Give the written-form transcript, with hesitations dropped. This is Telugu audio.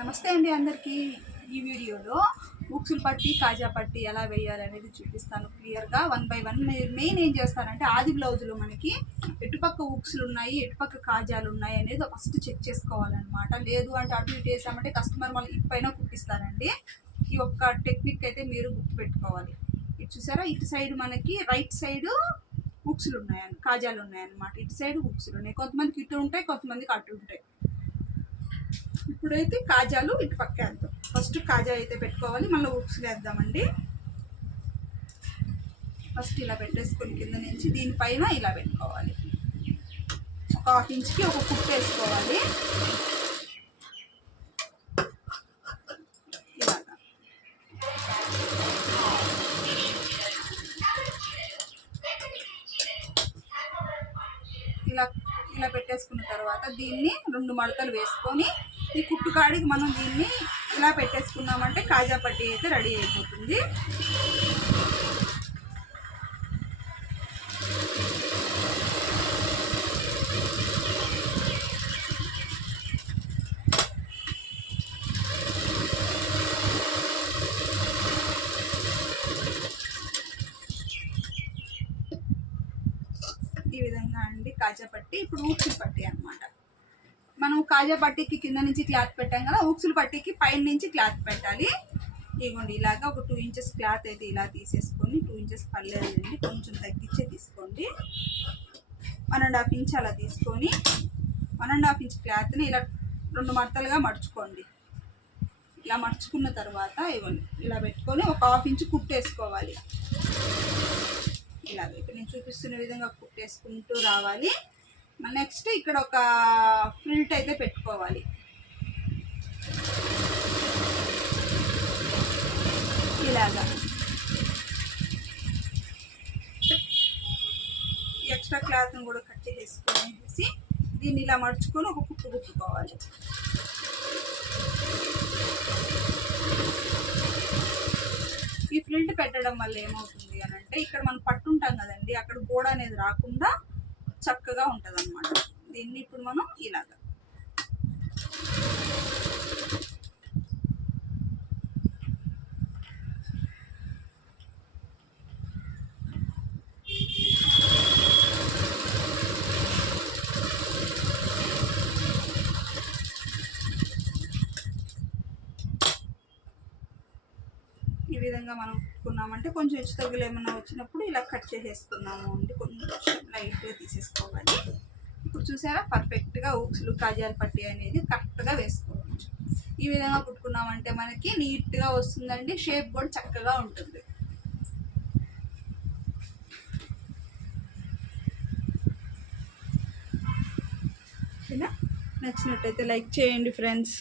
నమస్తే అండి అందరికీ. ఈ వీడియోలో ఉక్సులు పట్టి కాజా పట్టి ఎలా వేయాలనేది చూపిస్తాను క్లియర్గా వన్ బై వన్. మెయిన్ ఏం చేస్తానంటే ఆది బ్లౌజులో మనకి ఎటుపక్క ఉక్సులు ఉన్నాయి ఎటుపక్క కాజాలు ఉన్నాయి అనేది ఫస్ట్ చెక్ చేసుకోవాలన్నమాట. లేదు అంటే అటు ఇటు వేసామంటే కస్టమర్ మళ్ళీ ఇప్పైనా కుట్టిస్తారండి. ఈ ఒక్క టెక్నిక్ అయితే మీరు గుర్తుపెట్టుకోవాలి. ఇటు చూసారా, ఇటు సైడ్ మనకి రైట్ సైడ్ ఉక్సులు ఉన్నాయని కాజాలు ఉన్నాయన్నమాట. ఇటు సైడ్ ఉక్సులు ఉన్నాయి. కొంతమందికి ఇటు ఉంటాయి, కొంతమందికి అటు ఉంటాయి. ఇప్పుడైతే కాజాలు ఇటు పక్క వేద్దాం. ఫస్ట్ కాజా అయితే పెట్టుకోవాలి, మళ్ళీ ఉక్సులు వేద్దామండి. ఫస్ట్ ఇలా పెట్టేసుకొని కింద నుంచి దీనిపైన ఇలా పెట్టుకోవాలి. ఒక హాఫ్ ఇంచ్కి ఒక కుట్టు వేసుకోవాలి. ఇలాగా ఇలా ఇలా పెట్టేసుకున్న తర్వాత దీన్ని 2 మడతలు వేసుకొని ఈ కుట్టుకాడికి మనం దీన్ని ఇలా పెట్టేసుకున్నామంటే కాజా పట్టి అయితే రెడీ అయిపోతుంది. ఈ విధంగా అండి కాజా పట్టి. ఇప్పుడు ఉక్సులు పట్టి అనమాట. మనం కాజా పట్టీకి కింద నుంచి క్లాత్ పెట్టాం కదా, ఉక్సులు పట్టీకి పైన నుంచి క్లాత్ పెట్టాలి. ఇవ్వండి ఇలాగా ఒక 2 ఇంచెస్ క్లాత్ అయితే ఇలా తీసేసుకొని, 2 ఇంచెస్ పర్లేదండి, కొంచెం తగ్గించే తీసుకోండి. 1.5 ఇంచ్ అలా తీసుకొని 1.5 ఇంచ్ క్లాత్ని ఇలా 2 మడతలుగా మడుచుకోండి. ఇలా మడుచుకున్న తర్వాత ఇవ్వండి ఇలా పెట్టుకొని ఒక హాఫ్ ఇంచ్ కుట్టేసుకోవాలి. ఇలాగ ఇప్పుడు నేను చూపిస్తున్న విధంగా కుట్టేసుకుంటూ రావాలి. నెక్స్ట్ ఇక్కడ ఒక ఫ్రిల్ట్ అయితే పెట్టుకోవాలి. ఇలాగా ఎక్స్ట్రా క్లాత్ని కూడా కట్ చేసేసి దీన్ని ఇలా మడుచుకొని ఒక కుట్టు కుట్టుకోవాలి. ఈ ఫ్రిల్ట్ పెట్టడం వల్ల ఏమవుతుంది అని అంటే ఇక్కడ మనం పట్టుంటాం కదండి, అక్కడ గోడ అనేది రాకుండా చక్కగా ఉంటుంది అన్నమాట. దీన్ని ఇప్పుడు మనం ఇలాగా ఈ విధంగా మనం కుట్టుకున్నామంటే కొంచెం హెచ్చు తగ్గులు ఏమైనా వచ్చినప్పుడు ఇలా కట్ చేసేసుకున్నాము అండి, కొంచెం లైట్గా తీసేసుకోవాలి. ఇప్పుడు చూసారా పర్ఫెక్ట్గా ఉక్సులు కాజాల పట్టి అనేది కరెక్ట్గా వేసుకోవచ్చు. ఈ విధంగా కుట్టుకున్నామంటే మనకి నీట్గా వస్తుందండి, షేప్ కూడా చక్కగా ఉంటుంది. ఓకేనా? నచ్చినట్టయితే లైక్ చేయండి ఫ్రెండ్స్.